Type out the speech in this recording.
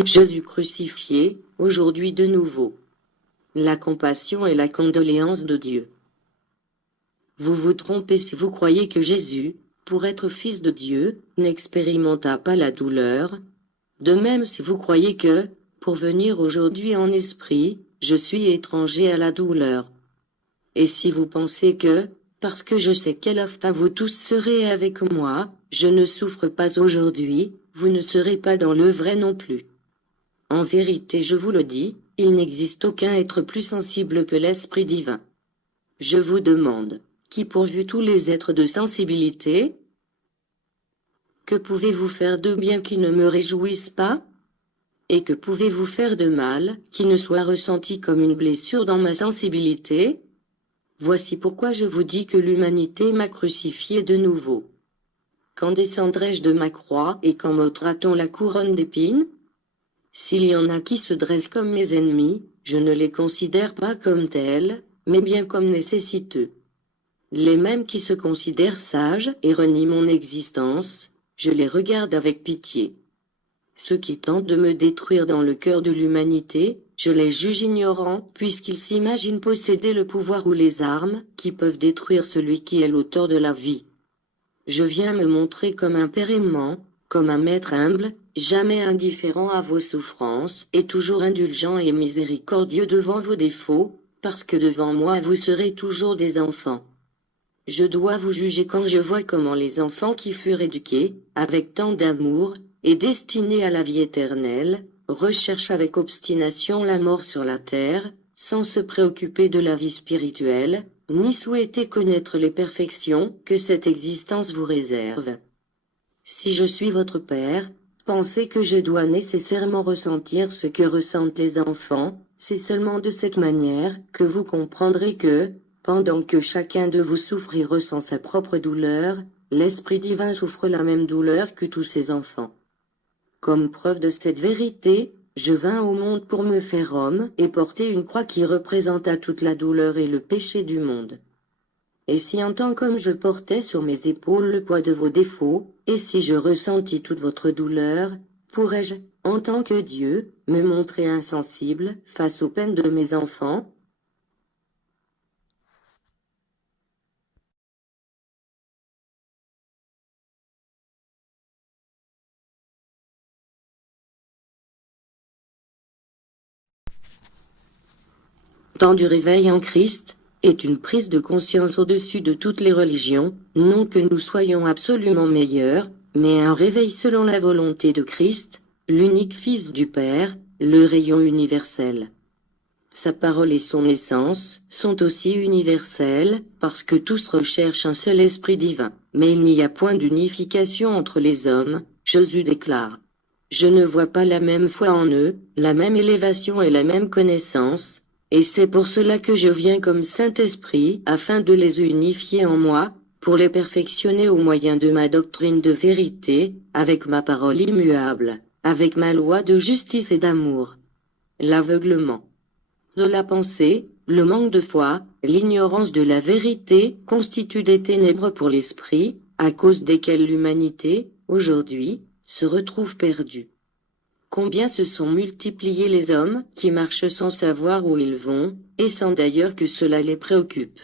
Jésus crucifié, aujourd'hui de nouveau. La compassion et la condoléance de Dieu. Vous vous trompez si vous croyez que Jésus, pour être fils de Dieu, n'expérimenta pas la douleur. De même si vous croyez que, pour venir aujourd'hui en esprit, je suis étranger à la douleur. Et si vous pensez que, parce que je sais quelle fin vous tous serez avec moi, je ne souffre pas aujourd'hui, vous ne serez pas dans le vrai non plus. En vérité je vous le dis, il n'existe aucun être plus sensible que l'Esprit divin. Je vous demande, qui pourvu tous les êtres de sensibilité? Que pouvez-vous faire de bien qui ne me réjouisse pas? Et que pouvez-vous faire de mal, qui ne soit ressenti comme une blessure dans ma sensibilité? Voici pourquoi je vous dis que l'humanité m'a crucifié de nouveau. Quand descendrai-je de ma croix et quand m'ôtera-t-on la couronne d'épines? S'il y en a qui se dressent comme mes ennemis, je ne les considère pas comme tels, mais bien comme nécessiteux. Les mêmes qui se considèrent sages et renient mon existence, je les regarde avec pitié. Ceux qui tentent de me détruire dans le cœur de l'humanité, je les juge ignorants, puisqu'ils s'imaginent posséder le pouvoir ou les armes, qui peuvent détruire celui qui est l'auteur de la vie. Je viens me montrer comme un père aimant, comme un maître humble, jamais indifférent à vos souffrances, et toujours indulgent et miséricordieux devant vos défauts, parce que devant moi vous serez toujours des enfants. Je dois vous juger quand je vois comment les enfants qui furent éduqués, avec tant d'amour, et destinés à la vie éternelle, recherchent avec obstination la mort sur la terre, sans se préoccuper de la vie spirituelle, ni souhaiter connaître les perfections que cette existence vous réserve. Si je suis votre père, pensez que je dois nécessairement ressentir ce que ressentent les enfants, c'est seulement de cette manière que vous comprendrez que, pendant que chacun de vous souffre et ressent sa propre douleur, l'Esprit divin souffre la même douleur que tous ses enfants. Comme preuve de cette vérité, je vins au monde pour me faire homme et porter une croix qui représenta toute la douleur et le péché du monde. Et si en tant qu'homme je portais sur mes épaules le poids de vos défauts, et si je ressentis toute votre douleur, pourrais-je, en tant que Dieu, me montrer insensible face aux peines de mes enfants? Temps du réveil en Christ est une prise de conscience au-dessus de toutes les religions, non que nous soyons absolument meilleurs, mais un réveil selon la volonté de Christ, l'unique Fils du Père, le rayon universel. Sa parole et son essence sont aussi universelles, parce que tous recherchent un seul esprit divin. Mais il n'y a point d'unification entre les hommes, Jésus déclare. Je ne vois pas la même foi en eux, la même élévation et la même connaissance, et c'est pour cela que je viens comme Saint-Esprit, afin de les unifier en moi, pour les perfectionner au moyen de ma doctrine de vérité, avec ma parole immuable, avec ma loi de justice et d'amour. L'aveuglement de la pensée, le manque de foi, l'ignorance de la vérité constituent des ténèbres pour l'esprit, à cause desquelles l'humanité, aujourd'hui, se retrouve perdue. Combien se sont multipliés les hommes qui marchent sans savoir où ils vont, et sans d'ailleurs que cela les préoccupe.